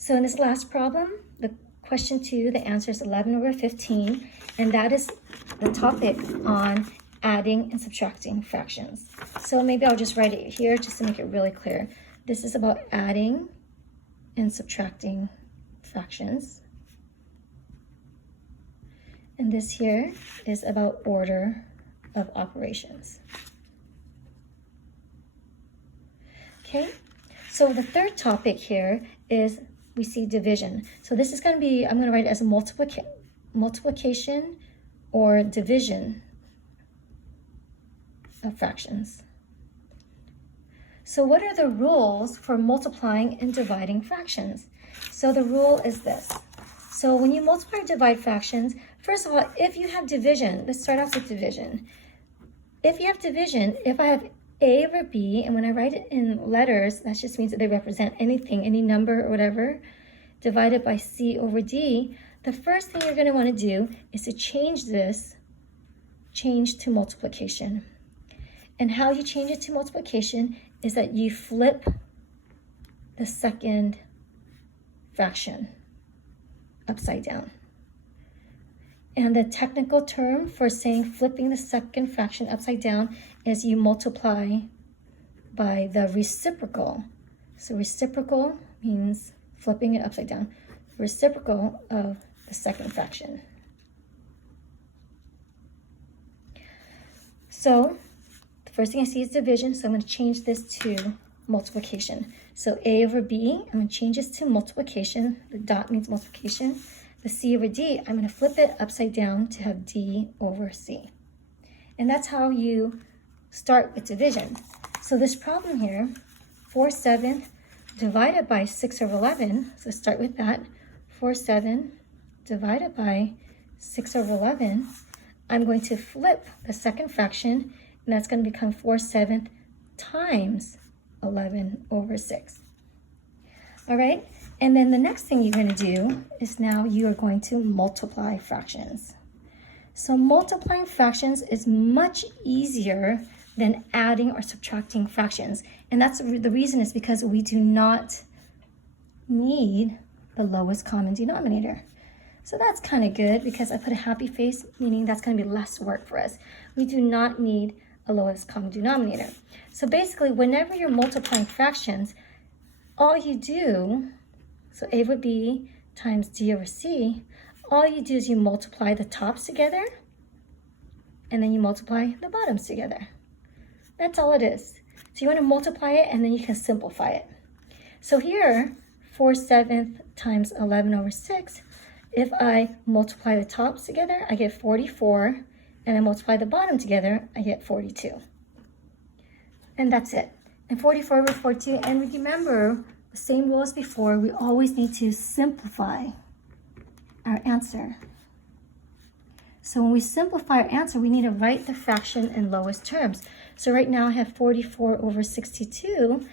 So in this last problem, the question 2, the answer is 11 over 15, and that is the topic on adding and subtracting fractions. So maybe I'll just write it here just to make it really clear. This is about adding and subtracting fractions. And this here is about order of operations. Okay, so the third topic here is we see division. So this is going to be, I'm going to write it as a multiplication or division of fractions. So what are the rules for multiplying and dividing fractions? So the rule is this. So when you multiply or divide fractions, first of all, if you have division, let's start off with division. If you have division, if I have A over B, and when I write it in letters, that just means that they represent anything, any number or whatever, divided by C over D, the first thing you're going to want to do is to change to multiplication. And how you change it to multiplication is that you flip the second fraction upside down. And the technical term for saying flipping the second fraction upside down is you multiply by the reciprocal. So reciprocal means flipping it upside down. Reciprocal of the second fraction. So the first thing I see is division, so I'm going to change this to multiplication. So A over B, I'm going to change this to multiplication. The dot means multiplication. The C over D, I'm going to flip it upside down to have D over C. And that's how you start with division. So this problem here, 4/7 divided by 6 over 11, so start with that. 4/7 divided by 6 over 11, I'm going to flip the second fraction, and that's going to become 4/7 times 11 over 6. All right, and then the next thing you're going to do is now you are going to multiply fractions. So multiplying fractions is much easier than adding or subtracting fractions. And that's the reason is because we do not need the lowest common denominator. So that's kind of good because I put a happy face, meaning that's going to be less work for us. We do not need a lowest common denominator. So basically, whenever you're multiplying fractions, all you do, so A over B times D over C, all you do is you multiply the tops together, and then you multiply the bottoms together. That's all it is. So you want to multiply it, and then you can simplify it. So here, 4/7 times 11 over 6, if I multiply the tops together, I get 44, and I multiply the bottom together, I get 42. And that's it. And 44 over 42, and remember, the same rule as before, we always need to simplify our answer. So when we simplify our answer, we need to write the fraction in lowest terms. So right now I have 44 over 62.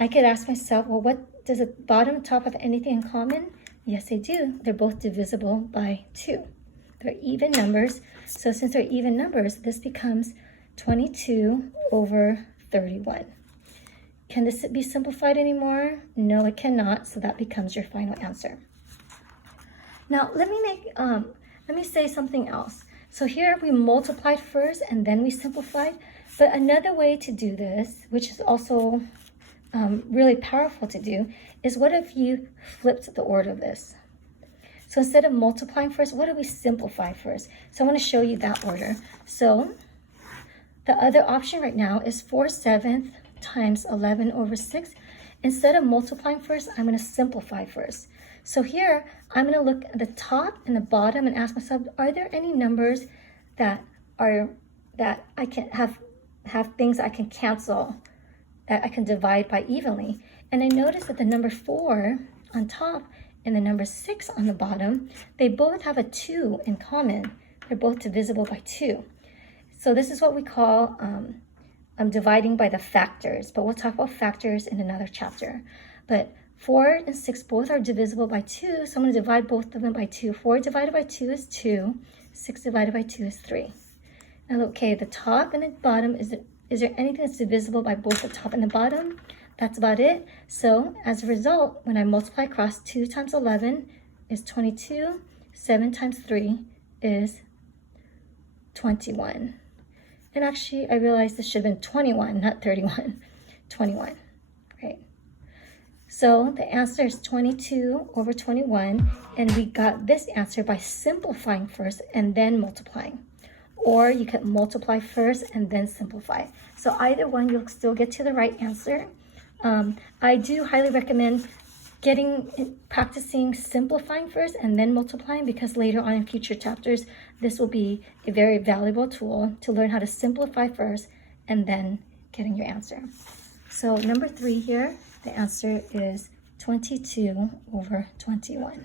I could ask myself, well, what does the bottom and top have anything in common? Yes, they do. They're both divisible by 2. They're even numbers. So since they're even numbers, this becomes 22 over 31. Can this be simplified anymore? No, it cannot. So that becomes your final answer. Now let me say something else. So here we multiplied first and then we simplified. But another way to do this, which is also really powerful to do, is what if you flipped the order of this? So instead of multiplying first, what do we simplify first? So I want to show you that order. So the other option right now is 4/7 times 11 over 6. Instead of multiplying first, I'm going to simplify first. So here, I'm going to look at the top and the bottom and ask myself, are there any numbers that I can have things I can cancel, that I can divide by evenly? And I notice that the number 4 on top and the number 6 on the bottom, they both have a 2 in common. They're both divisible by 2. So this is what we call dividing by the factors, but we'll talk about factors in another chapter. But 4 and 6 both are divisible by 2, so I'm going to divide both of them by 2. 4 divided by 2 is 2. 6 divided by 2 is 3. Now, okay, the top and the bottom, is there anything that's divisible by both the top and the bottom? That's about it. So as a result, when I multiply across, 2 times 11 is 22. 7 times 3 is 21. And actually, I realized this should have been 21, not 31. 21, right? So the answer is 22 over 21, and we got this answer by simplifying first and then multiplying. Or you could multiply first and then simplify. So either one, you'll still get to the right answer. I do highly recommend practicing simplifying first and then multiplying, because later on in future chapters, this will be a very valuable tool to learn how to simplify first and then getting your answer. So number 3 here, the answer is 22 over 21.